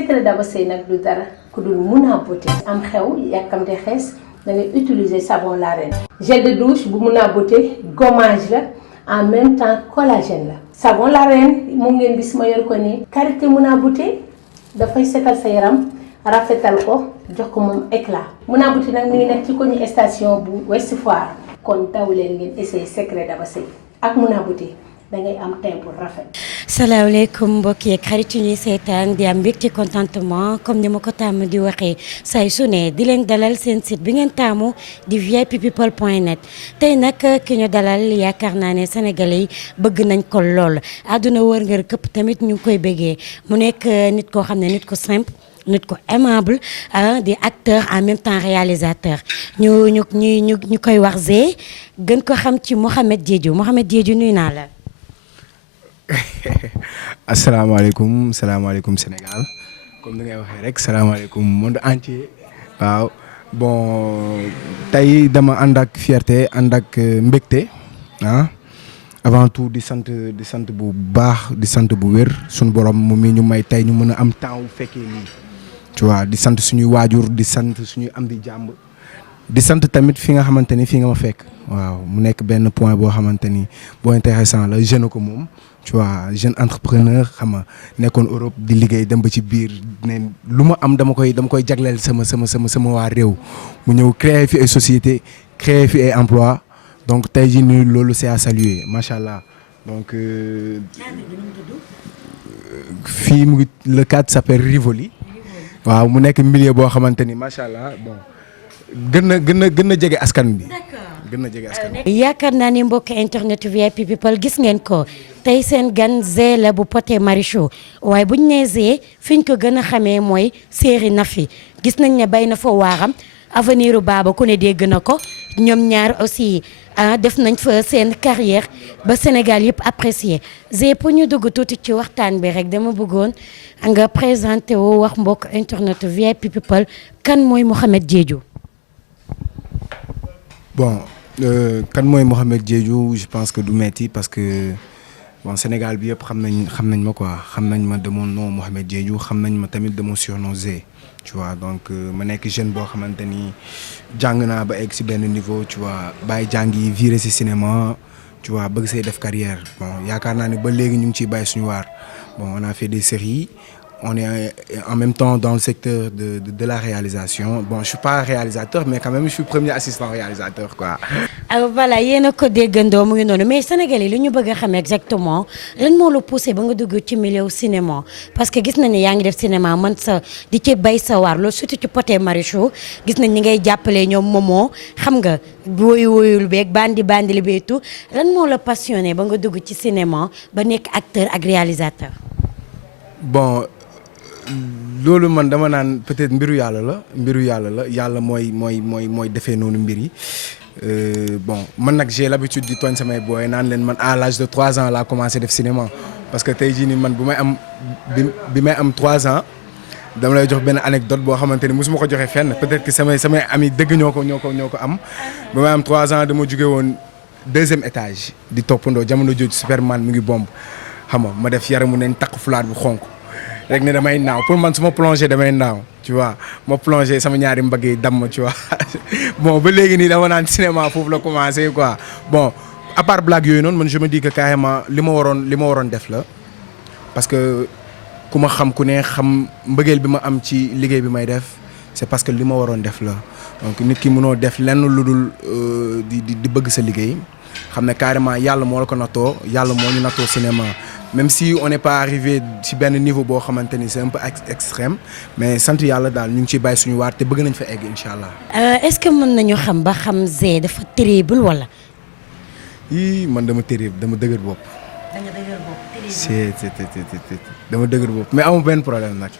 secret Daba Seye nag du dara ku dul Mouna Beauté. am xew yàkkamte xees da ngay utiliser savon La Reine. gel de douche bu Mouna Beauté gommage la en même temps collagène la. savon La Reine moom ngeen gis ma yor ko nii. karité Mouna Beauté dafay setal sa yaram rafetal ko jox ko moom éclat. Mouna Beauté nag mi ngi nekk ci koñu station bu Ouest Foire. kon taw leen ngeen essayer secret Daba Seye ak Mouna Beauté. da ngay am teint bu rafet. salaamaaleykum mbokk yeeg xarit yi ñuy seetaan di am mbégte contentement comme ni ma ko tàmm di waxee say su ne di leen dalal seen site bi ngeen taamu di vippeople.net tey nag ki ñu dalal yaakaar naa ne sénégalais yi bëgg nañ ko lool àdduna wër ngër këpp tamit ñu ngi koy bëggee mu nekk nit koo xam ne nit ko simple. nit ko aimable di acteur en même temps réalisateur ñu koy wax Zé gën ko xam ci Mouhamed Diédhiou nuyu naa la. asalaamaaleykum Sénégal comme ni ngay waxee rek salaamaaleykum monde entier waaw bon tey dama ànd ak fierté ànd ak mbégte avant tout di sant bu baax di sant bu wér suñu borom mu mi ñu may tey ñu mën a am temps wu fekkee lii tu vois di sant suñuy waajur di sant suñuy am di jàmb di sant tamit fi nga xamante ni fi nga ma fekk waaw mu nekk benn point boo xamante ni boo intéressant la jeune ko moom tu vois jeune entrepreneur xam nga nekkoon Europe di liggéey dem ba ci biir ne lu ma am dama koy jagleel sama waa réew mu ñëw créer fi ay société créer fi ay emploi donc tey jii nii loolu c'est à saluer macha allah donc fii mu ngi le cadre s'appelle Rivoli waaw mu nekk milieu boo xamante ni macha allah bon gën a jege askan bi. gën a jege askan bi. yaakaar naa ni mbokk internet VIP people gis ngeen ko tey seen gan Zé la bu Pod et Marichou waaye buñ nee Zé fiñ ko gën a xamee mooy série Nafi gis nañ ne bay na fa waaram avenir u Baba ku ne dégg na ko ñoom ñaar aussi def nañ fa seen carrière ba Sénégal yëpp apprécié Zé pour ñu dugg tuuti ci waxtaan bi rek dama bëggoon nga présenté woo wax mbokk internet VIP people kan mooy Mouhamed Diédhiou. bon kan mooy Mouhamed Diédhiou je pense que du metti parce que bon Sénégal bi yëpp xam nañ ma quoi xam nañ ma de mon nom Mouhamed Diédhiou xam nañ ma tamit de mon surnom Zé tu vois donc ma nekk jeune boo xamante ni jàng naa ba egg si benn niveau tu vois bàyyi jàng yi viré si cinéma tu vois bëgg say def carrière bon yaakaar naa ne ba léegi ñu ngi ciy bàyyi suñu waar bon on a fait des séries on est en même temps dans le secteur de la réalisation bon je suis pas réalisateur mais quand même je suis premier assistant réalisateur quoi. alors voilà yéen a ko déggandoo mu ngi noonu mais Sénégalais li ñu bëgg a xam exactement lan moo la poussé ba nga dugg ci milieu cinéma parce que gis nañ ne yaa ngi def cinéma man sa di ci bay sa waar loolu surtout ci Pod et Marichou gis nañ ni ngay jàppalee ñoom Momo xam nga woyul beeg bandi li beeg tout lan moo la passionné ba nga dugg ci cinéma ba nekk acteur ak réalisateur. bon. loolu man dama naan peut-être mbiru yàlla la yàlla mooy defee noonu mbir yi bon man nag j'ai l'habitude di tooñ samay booy naan leen man à l'âge de 3 ans laa commencé def cinéma parce que tey jii nii man bi may am 3 ans dama lay jox benn anecdote boo xamante ni mosuma ko joxe fenn peut-être que samay amis dëgg ñoo ko am bi may am 3 ans dama jóge woon 2e étage di toppandoo jamono jooju Superman mu ngi bomb xam nga ma def yaramu neen takk fulaar bu xonk rek ne damay naaw pour man su ma plongé damay naaw tu vois ma plongé sama ñaari mbagg yi damm tu vois bon ba léegi nii dama naan cinéma foofu la commencé quoi bon à part blague yooyu noonu man je me dis que carrément li ma waroon def la parce que ku ma xam ku ne xam mbëggeel bi ma am ci liggéey bi may def c'est parce que li ma waroon def la donc nit ki mënoo def lenn lu dul di bëgg sa liggéey xam ne carrément yàlla moo la ko nattoo yàlla moo ñu nattoo cinéma même si on n'est pas arrivé ci benn niveau boo xamante ni c'est un peu extrême mais sant yàlla daal ñu ngi ciy bàyyi suñu waar te bëgg nañ fa egg incha allah. est-ce que mën nañu xam ba xam Zé dafa terrible wala. yii man dama terrible dama dëgër bopp. dama dëgër bopp mais amul benn problème nag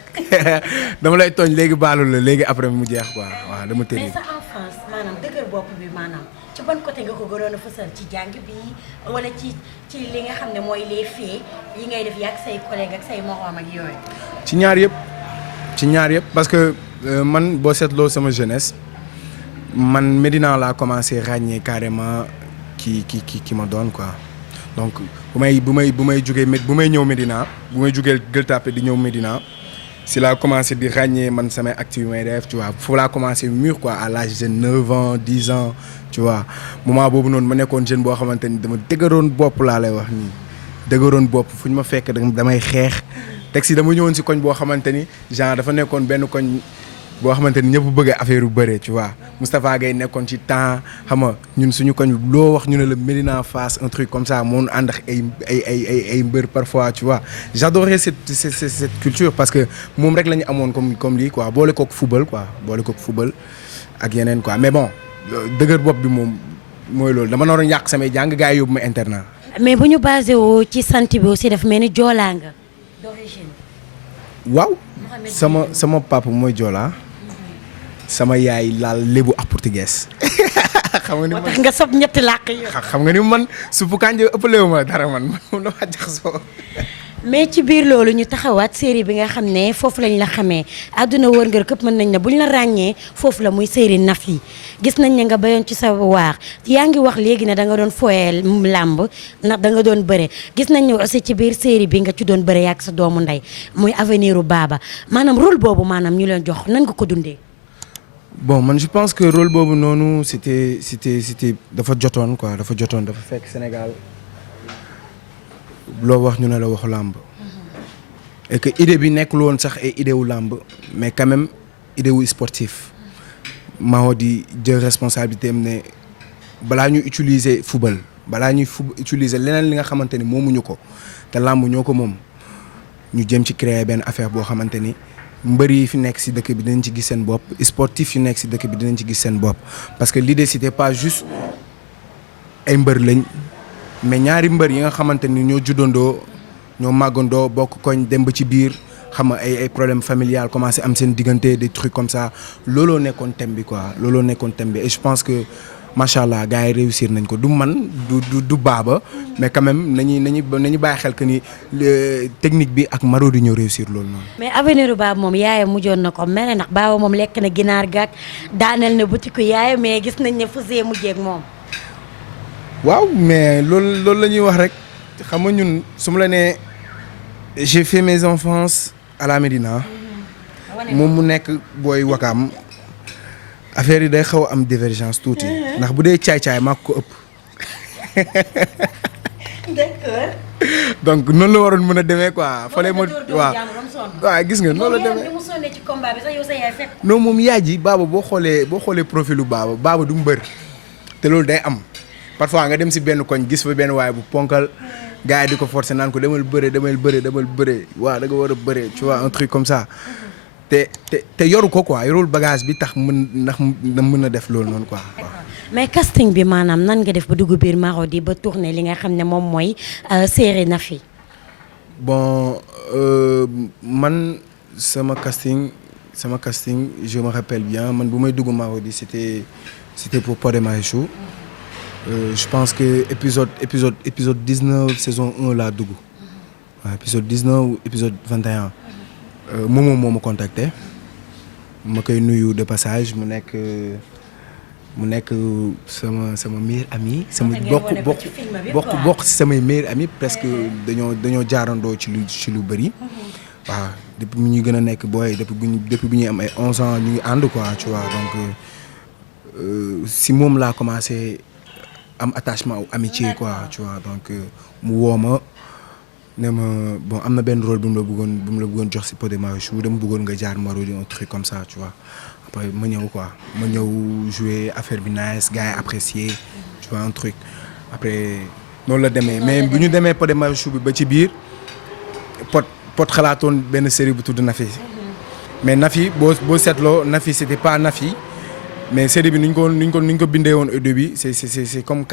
dama lay tooñ léegi baalu la léegi après mu jeex quoi waaw dama terrible. mais sa enfance maanaam dëgër bopp bi maanaam ci ban côté nga ko gënoon a fësal ci jàng bi wala ci li nga xam ne mooy les faits yi ngay def ak say collègues ak say moroom ak yooyu. ci ñaar yëpp parce que man boo seetloo sama jeunesse man Médina laa commencé ràññee carrément ki ma doon quoi donc bu may ñëw Médina bu may jugee Gueule Tapée di ñëw Médina si laa commencé di ràññee man samay actes yu may def tu vois foofu laa commencé mûr quoi à l'âge de 9 ans 10 ans tu vois moment boobu noonu ma nekkoon jeune boo xamante ni dama dëgëroon bopp laa lay wax nii dëgëroon bopp fu ñu ma fekk damay xeex teg si dama ñëwoon si koñ boo xamante ni genre dafa nekkoon benn koñ boo xamante ni ñëpp bëgg affaire yu bëre tu vois Moustapha Gueye nekkoon ci temps xam nga ñun suñu koñ loo wax ñu ne la Médina Fass un truc comme ça moo ànd ak ay mbër parfois tu vois j'adorais cette culture parce que moom rek la ñu amoon comme lii quoi boole kook football quoi boole kook football ak yeneen quoi mais bon dëgër bopp bi moom mooy loolu dama naroon yàq samay jàng gars yi yóbbu ma internat. mais bu ñu basé woo ci sant bi aussi dafa mel ni joolaa nga d'origine. waaw sama papa mooy joolaa. sama yaay laal lébu ak portugais. xam nga ni man moo tax nga sob ñetti làkk yi. xam nga ni man suppu kànja ëppalewu ma dara man dama jaxasoo. mais ci biir loolu ñu taxawaat série bi nga xam ne foofu lañ la xamee àdduna wërngër këpp mën nañ ne buñ la ràññee foofu la muy série Nafi gis nañ ne nga bayoon ci sa waar yaa ngi wax léegi ne da nga doon foyee làmb ndax da nga doon bëre gis nañ ne aussi ci biir série bi nga ci doon bëre yàgg sa doomu ndey muy avenir u Baba maanaam rôle boobu maanaam ñu leen jox nan nga ko dundee. bon man je pense que rôle boobu noonu c'était dafa jotoon quoi dafa fekk Sénégal loo wax ñu ne la waxu làmb et que idée bi nekkul woon sax ay idée wu làmb mais quand même idée wu sportif Mao di jël responsabilité am ne balaa ñuy utiliser football balaa ñuy utiliser leneen li nga xamante ni moomuñu ko te làmb ñoo ko moom ñu jëm ci créer benn affaire boo xamante ni mbër yi fi nekk ci dëkk bi dinañ ci gis seen bopp sportif yi nekk ci dëkk bi dinañ ci gis seen bopp parce que l'idée c'était pas juste ay mbër lañ mais ñaari mbër yi nga xamante ni ñoo juddandoo ñoo màggandoo bokk koñ dem ba ci biir xam nga ay problème familial commencé am seen diggante des trucs comme ça looloo nekkoon thème bi quoi looloo nekkoon thème bi et je pense que macha allah gars yi réussir nañ ko du man du Baba mais quand même nañu bàyyi xel que ni technique bi ak Marodi ñoo réussir loolu noonu. mais avenir Baba moom yaayam mujjoon na ko mel ndax Baba moom lekk na ginaar gàtt daaneel na butiku yaayam mais gis nañ ne Fusé mujjee ak moom. waaw mais loolu la ñuy wax rek xam nga ñun su ma la nee j'ai fait mes enfances à la Médina moom mu nekk booy Wakaam affaire yi day xaw a am divergence tuuti ndax bu dee caay-caay maa ko ëpp. d'accord. donc noonu la waroon mën a demee quoi. fallait ma waaw gis nga noonu la demee. non moom yaay ji Baba boo xoolee profilu Baba du mbër te loolu day am. parfois nga dem si benn koñ gis fa benn waaye bu ponkal gars yi di ko forcer naan ko demal bëre waaw da nga war a bëre tu vois un truc comme ça te yoru ko quoi yorul bagage bi tax mën a def loolu noonu quoi. mais casting bi maanaam nan nga def ba dugg biir Marodi ba tourner li nga xam ne moom mooy série Nafi. bon man sama casting je me rappelle bien man bu may dugg Marodi c'était pour Pod et Marichou. Je pense que épisode 19 saison 1 laa dugg waaw épisode 19 ou épisode 21 moom moo ma contacté ma koy nuyu de passage mu nekk sama meilleur ami sama bokk ci samay meilleur ami presque dañoo jaarandoo ci lu bëri waaw depuis mu ñuy gën a nekk booy depuis bu ñuy am ay 11 ans ñu ngi ànd quoi tu vois donc si moom laa commencé am attachement ou amitié quoi tu vois donc mu woo ma ne ma bon am na benn rôle bu mu la bëggoon jox ci Pod et Marichou dama bëggoon nga jaar Marodi un truc comme ça tu vois après ma ñëw jouer affaire bi nice gars yi apprécier tu vois un truc après noonu la demee mais bu ñu demee Pod et Marichou bi ba ci biir Pod xalaatoon benn série bu tudd Nafi mais Nafi boo seetloo Nafi c'était pas Nafi mais série bi ni ñu ko bindee woon au début c'est comme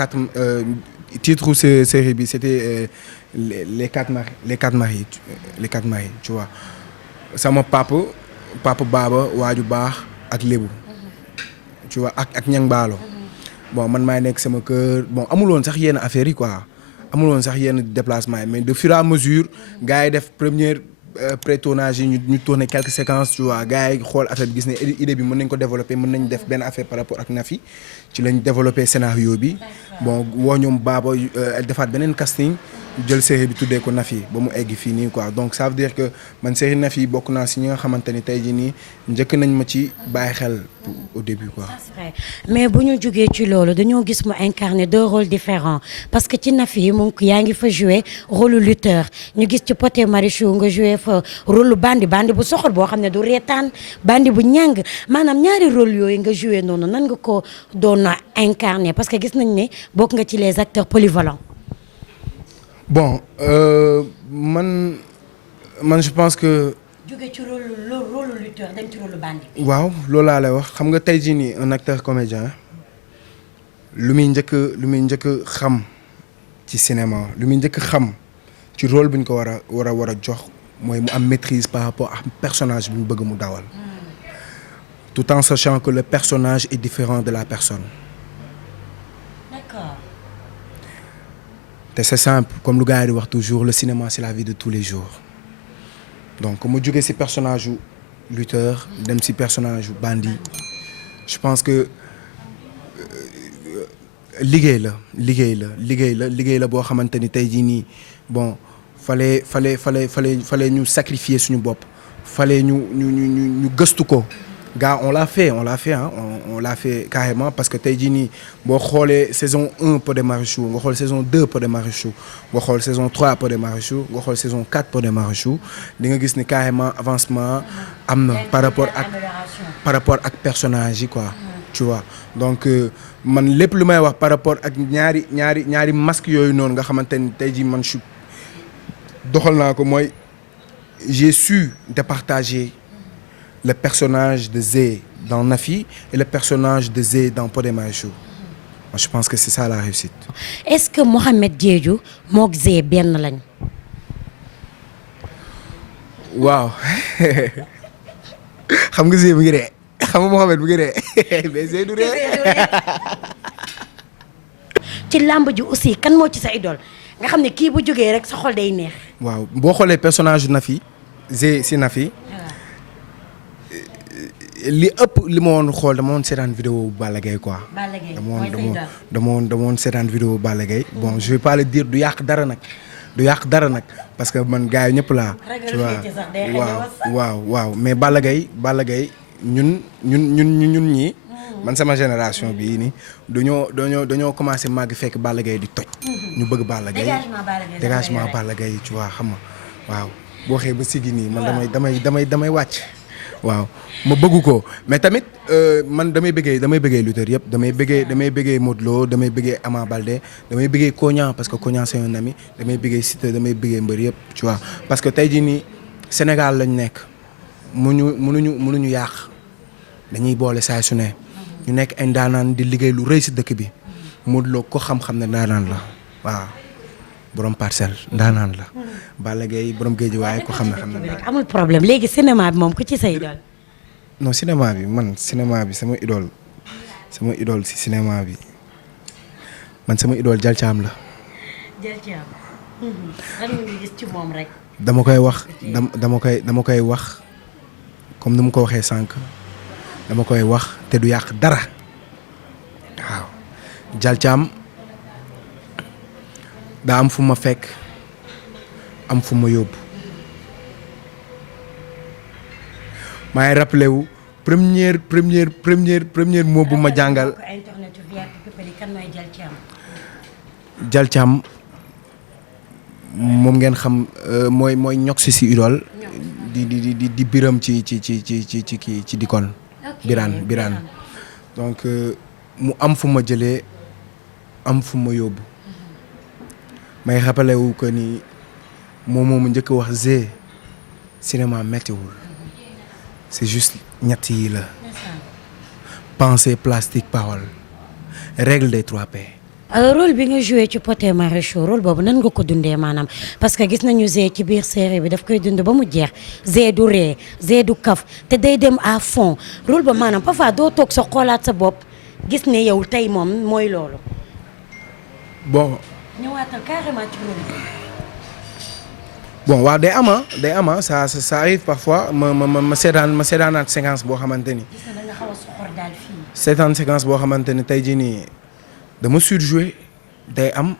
titre série bi c'était les quatre maris tu vois sama papa Baba waaju baax ak lébu tu vois ak ñang baalo bon man maay nekk sama kër bon amuloon sax yenn affaires yi quoi amuloon sax yenn déplacement yi mais de fur et à mesure gars yi def première pré-tournage yi ñu tourner quelques séquences tu vois gars yi xool affaire bi gis ne idée bi mën nañ ko développer mën nañ def benn affaire par rapport ak Nafi ci lañ développer scénario bi bon woo ñoom Baba defaat beneen casting jël série bi tuddee ko Nafi ba mu egg fii nii quoi donc ça veut dire que man série Nafi bokk naa si ñi nga xamante ni tey jii nii njëkk nañ ma ci bàyyi xel au début quoi. c'est vrai mais bu ñu jugee ci loolu dañoo gis mu incarner 2 rôles différents parce que ci Nafi moom yaa ngi fa jouer rôle lutteur ñu gis ci Pod et Marichou nga jouer fa rôle bandi bu soxor boo xam ne du reetaan bandi bu ñàng maanaam ñaari rôle yooyu nga jouer noonu nan nga ko doon incarner parce que gis nañ ne bokk nga ci les acteurs polyvalents. Bon man je pense que. jóge ci rôle lutteur dem ci rôle bandi. waaw loolu laa lay wax xam nga tey jii nii un acteur comédien lu muy njëkk xam ci cinéma lu muy njëkk xam ci rôle bi ñu ko war a jox mooy mu am maîtrise par rapport ak personnage bi ñu bëgg mu dawal. tout en sachant que le personnage est différent de la personne. D'accord. te c'est simple comme lu gars yi di wax toujours le cinéma c'est la vie de tous les jours donc mu jógee ci personnage yu lutteur dem ci personnage yu bandit je pense que liggéey la boo xamante ni tey jii nii bon fallait ñu sacrifier suñu bopp fallait ñu gëstu ko. gars on l'a fait hein on l'a fait carrément parce que tey jii nii boo xoolee saison 1 Pod et Marichou nga xool saison 2 Pod et Marichou nga xool saison 3 Pod et Marichou nga xool saison 4 Pod et Marichou di nga gis ni carrément avancement am na par rapport ak personnage yi quoi tu vois donc man lépp lu may wax par rapport ak ñaari masque yooyu noonu nga xamante ni tey jii man su doxal naa ko mooy j'ai su départager le personnage de Zé dans Nafi et le personnage de Zé dans Pod et Marichou. Moi, je pense que c'est ça la réussite. Est-ce que Mohamed Diédhiou mook Zé benn lañ. waaw xam nga Zé mu ngi ree xam nga Mohamed mu ngi ree mais Zé du ree. ci làmb ji aussi kan moo ci sa idole nga xam ne kii bu jógee rek sa xol day neex. waaw boo xoolee personnage Nafi Zé si Nafi. li ëpp li ma woon xool dama woon seetaan vidéo Balla Gaye quoi. Balla Gaye mooy say daal dama woon seetaan vidéo Balla Gaye bon je vais pas le dire du yàq dara nag parce que man gars yi ñëpp laa. tu vois waaw mais Balla Gaye ñun ñii. man sama génération bii nii dañoo commencé màgg fekk Balla Gaye di toj. ñu bëgg Balla Gaye dégagement Balla Gaye tu vois xam nga waaw boo xëyee ba sigi nii man damay wàcc. waaw ma bëgg ko mais tamit man damay bëggee lutteur yëpp damay bëggee Modou Lo damay bëggee Ama Baldé damay bëggee Kogna parce que Kogna c'est un ami damay bëggee Siteu damay bëggee mbër yëpp tu vois parce que tey jii nii Sénégal lañ nekk mënuñu yàq dañuy boole saa su ne ñu nekk ay ndaanaan di liggéey lu rëy si dëkk bi Modou Lo ko xam-xam ne ndaanaan la waaw borom parcelle ndaanaan la Balla Gaye borom géej waaye ko xam ne amul problème léegi cinéma bi moom ku ci sa idole. non cinéma bi sama idole si cinéma bi man sama idole Jal Thiam la. Jal Thiam. lan nga gis ci moom rek. dama koy wax comme ni mu ko waxee sànq dama koy wax te du yàq dara waaw Jal Thiam daa am fu ma fekk am fu ma yóbbu maay rappelé wu première mot bu ma jàngal. Jal Thiam moom ngeen xam mooy ñox si idole di biram ci dikon biraan donc mu am fu ma jëlee am fu ma yóbbu may rappelé wu que ni moom moomu njëkk wax Zé cinéma méttiwul c'est juste ñett yi la pensée plastique parole règle des 3P. rôle bi nga joué ci Pod et Marichou rôle boobu nan nga ko dundee maanaam parce que gis nañu Zé ci biir série bi daf koy dund ba mu jeex Zé du ree Zé du kaf te day dem à fond rôle ba maanaam parfois doo toog sa xoolaat sa bopp gis ne yow tey moom mooy loolu. bon. ñëwaatal carrément ci rôle bi. bon waaw day am ça arrive parfois ma seetaanaat séquence boo xamante ni. gis nga da nga xaw a soxor daal fii. seetaan séquence boo xamante ni tey jii nii dama surjoué day am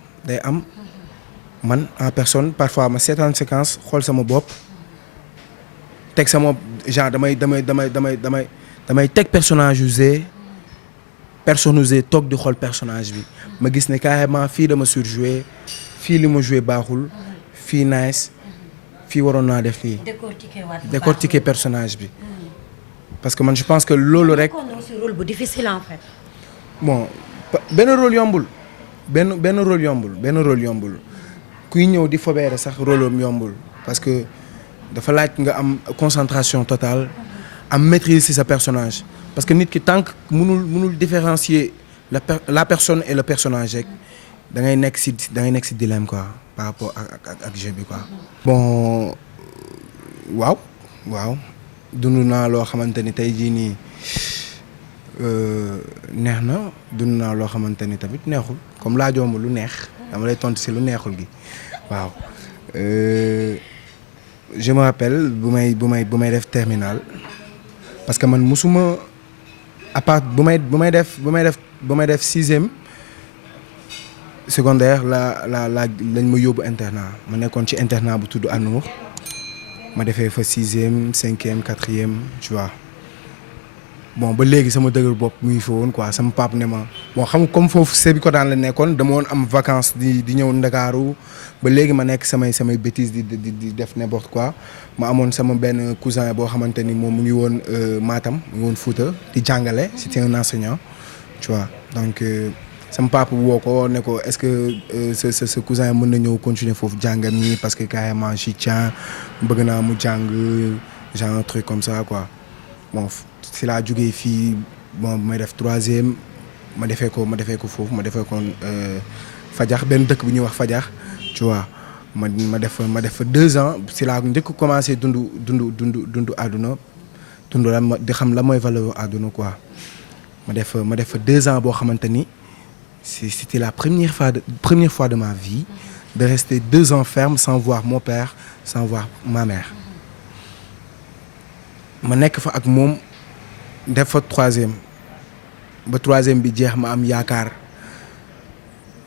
man en personne parfois ma seetaan séquence xool sama bopp teg sama genre damay teg personnage usé personne usé toog di xool personnage bi ma gis ne carrément fii dama surjoué fii li ma joué baaxul fii nice fii waroon naa def fii décortiquer personnage bi parce que man je pense que loolu rek rôle bu difficile en fait. bon benn rôle yombul benn rôle yombul kuy ñëw di fobeere sax rôle am yombul parce que dafa laaj nga am concentration totale am maîtrise ci sa personnage parce que nit ki tant que mënul différencier la personne et le personnage rek da ngay nekk ci dilemme quoi par rapport ak jeu bi quoi. bon waaw dund naa loo xamante ni tey jii nii neex na dund naa loo xamante ni tamit neexul comme laajoo ma lu neex dama lay tontu ci lu neexul gi waaw. je me rappelle bu may def terminal parce que man musuma à part bu may def sixième secondaire lañ ma yóbbu internat ma nekkoon ci internat bu tudd Anour ma defee fa sixième cinquième quatrième tu vois bon ba léegi sama dëgër bopp mu ngi fa woon quoi sama pap ne ma bon xam comme foofu Sébikotane la nekkoon dama woon am vacances di ñëw Ndakaaru ba léegi ma nekk samay bêtises di def n'importe quoi ma amoon sama benn cousin boo xamante ni moom mu ngi woon Matam mu ngi woon Fouta di jàngale c'était un enseignant tu vois donc sama papa woo ko ne ko est-ce que ce cousin mën na ñëw continuer foofu jàngam nii parce que carrément j'y tiens bëgg naa mu jàng genre un truc comme ça quoi bon si laa jógee fii bon may def troisième ma defee ko foofu ma defee ko Fajax benn dëkk bu ñuy wax Fajax tu vois ma def fa 2 ans si laa njëkk commencé dund àdduna di xam la mooy valeur àdduna quoi ma def fa 2 ans boo xamante ni c'était la première fois de ma vie de rester 2 ans ferme sans voir mon père sans voir ma mère ma nekk fa ak moom def fa 3e ba 3e bi jeex ma am yaakaar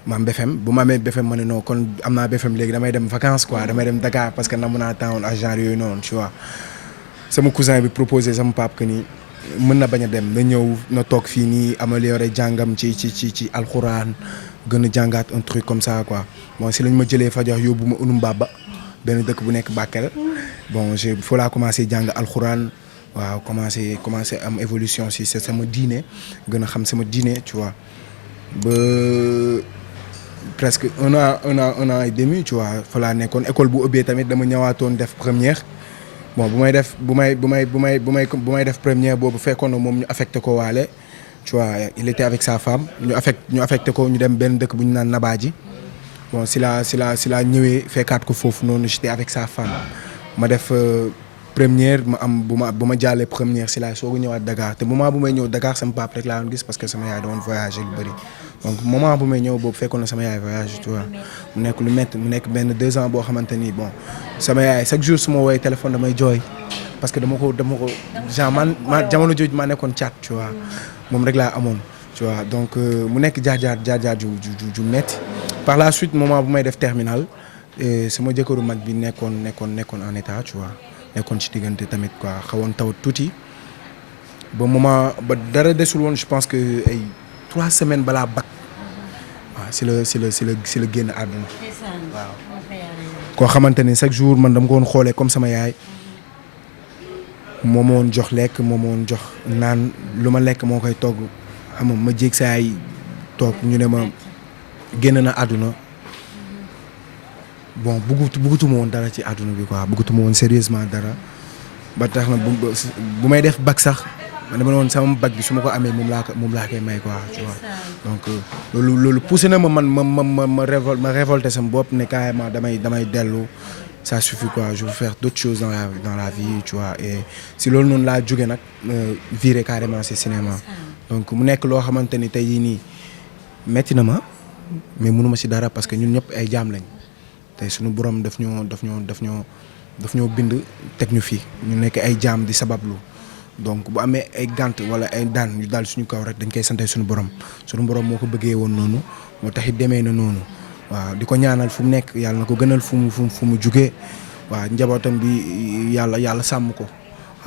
ma am BFM bu ma amee BFM ma ne non kon am naa BFM léegi damay dem vacances quoi damay dem Dakar parce que namm naa temps ak genre yooyu noonu tu vois sama cousin bi proposé sama pap que ni mën na bañ a dem na ñëw na toog fii nii améliorer jàngam ci alxuraan gën a jàngaat un truc comme ça quoi bon si lañ ma jëlee Fajax yóbbu ma Unum Baba benn dëkk bu nekk Bakel bon foo laa commencé jàng alxuraan waaw commencé am évolution si c'est sama diine gën a xam sama diine tu vois ba presque un an et demi tu vois fa laa nekkoon école bu ubbee tamit dama ñëwaatoon def première bon bu may def première boobu fekkoon na moom ñu affecté ko waale tu vois il était avec sa femme ñu affecté ko ñu dem benn dëkk bu ñu naan Nabaaji bon si la ñëwee fekkaat ko foofu noonu j'étais avec sa femme ma def première ma am bu ma jàllee première si laay soog a ñëwaat Dakar te moment bu may ñëw Dakar sama papa rek laa doon gis parce que sama yaay doon voyager lu bëri donc moment bu may ñëw boobu fekkoon na sama yaay voyage tu vois mu nekk lu métti mu nekk benn 2 ans boo xamante ni bon sama yaay chaque jour su ma woowee téléphone damay jooy parce que dama ko genre man jamono jooju maa nekkoon caat tu vois moom rek laa amoon tu vois donc mu nekk jaar ju métti par la suite moment bu may def terminal sama jëkkëru mag bi nekkoon en état tu vois nekkoon ci diggante tamit quoi xawoon taw tuuti ba moment ba dara desul woon je pense que ay 3 semaines balaa bac waaw si la génn àdduna waaw koo xamante ni chaque jour man dama ko woon xoolee comme sama yaay moo ma woon jox lekk moo ma woon jox naan lu ma lekk moo koy togg xam nga ma jéeg saa yi toog ñu ne ma génn na àdduna bon bëggatuma woon dara ci àdduna bi quoi bëggatuma woon sérieusement dara ba tax na bu may def bac sax dama ne woon sama bac bi su ma ko amee moom laa koy may quoi tu vois donc loolu poussé na ma révolté sama bopp ne carrément damay dellu ça suffit quoi je veux faire d'autres choses dans la vie tu vois et si loolu noonu laa jóge nag viré carrément ci cinéma donc mu nekk loo xamante ni tey jii nii metti na ma mais mënuma ci dara parce que ñun ñëpp ay jaam lañ tey suñu borom daf ñoo bind teg ñu fii ñu nekk ay jaam di sabablu donc bu amee ay gànt wala ay daan ñu daal suñu kaw rek dañ koy sante suñu borom moo ko bëggee woon noonu moo tax it demee na noonu waaw di ko ñaanal fu mu nekk yàlla na ko gënal fu mu jugee waaw njabootam bi yàlla sàmm ko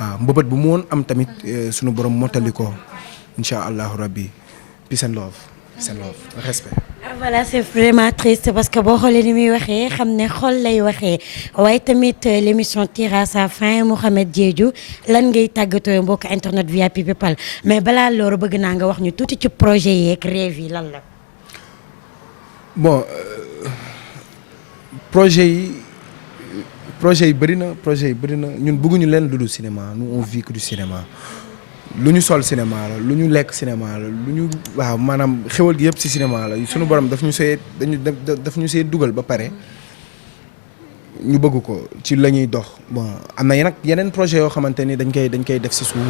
waaw mbëbët bu mu woon am tamit sunu borom mottali ko incha allahu rabbi peace and love respect. voilà c'est vraiment triste parce que boo xoolee ni muy waxee xam ne xol lay waxee waaye tamit l'émission tire à sa fin Mouhamed Diédhiou lan ngay tàggatoo mbokk internet VIP People mais balaa loolu bëgg naa nga wax ñu tuuti ci projet yeeg rêve yi lan la. bon projet yi bëri na ñun bëgguñu leen lu dul cinéma nous on vit que du cinéma lu ñu sol cinéma la lu ñu lekk cinéma la lu ñu waaw maanaam xewal gi yëpp ci cinéma la sunu borom daf ñu see dugal ba pare ñu bëgg ko ci la ñuy dox bon am na nag yeneen projet yoo xamante ni dañ koy def ci suuf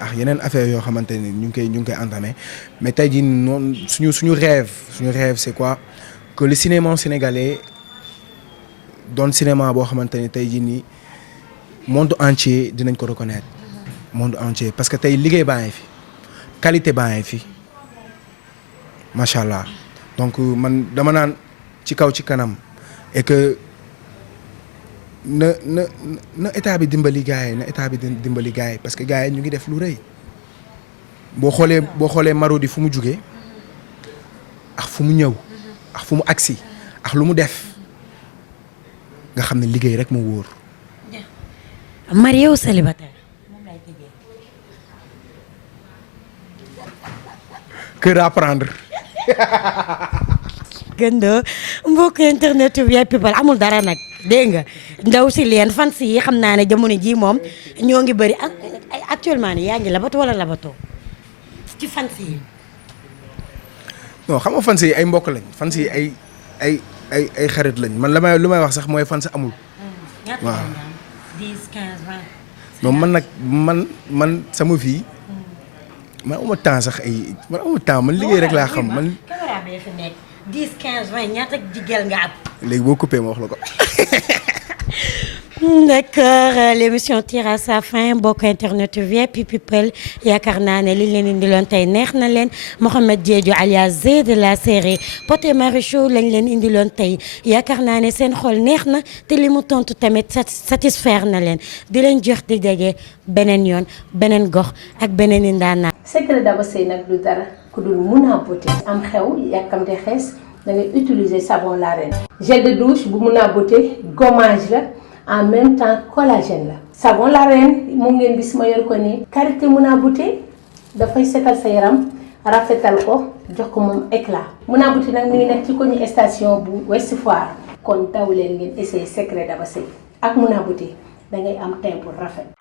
ak yeneen affaire yoo xamante ni ñu ngi koy entamé mais tey jii noonu suñu rêve c'est quoi que le cinéma sénégalais doon cinéma boo xamante ni tey jii nii monde entier dinañ ko reconnaître monde entier parce que tey liggéey baa ngi fi qualité baa ngi fi macha allah donc man dama naan ci kaw ci kanam et que na état bi dimbali gars yi parce que gars yi ñu ngi def lu rëy boo xoolee Marodi fu mu jugee ak fu mu ñëw ak fu mu agsi ak lu mu def nga xam ne liggéey rek moo wóor. marié ou célibataire. que apprendre. gëndoo mbokk internet VIP People amul dara nag dégg nga ndaw si leen fan si xam naa ne jamono ji moom ñoo ngi bëri actuellement ni yaa ngi labato wala labatoo ci fan si non xam nga fan si ay mbokk lañ fan si ay xarit lañ man lu may wax sax mooy fan si amul. waaw 10 15 20. non man nag man sama vie. man amuma temps sax man liggéey rek laa xam man. caméra bi fi nekk 10 15 20 ñaata jigéen nga am. léegi boo coupé ma wax la ko. d'accord l'émission tire à sa fin mbokk internet VIP People yaakaar naa ne li leen indiloon tey neex na leen Mouhamed Diédhiou alias Z de la série Pod et Marichou lañ leen indiloon tey yaakaar naa ne seen xol neex na te li mu tontu tamit satisfaire na leen di leen jox di daje beneen yoon beneen gox ak beneen i ndaanaan. secret Daba Seye nag du dara ku dul Mouna Beauté am xew yàkkamte xees da ngay utiliser savon la reine gel de douche bu Mouna Beauté gommage la. en même temps collagène la savon la reine moom ngeen gis ma yor ko nii karité Mouna Beauté dafay setal sa yaram rafetal ko jox ko moom éclat Mouna Beauté nag mi ngi nekk ci koñu station bu Ouest Foire kon daw leen ngeen essayer secret Daba Seye ak Mouna Beauté da ngay am teint bu rafet.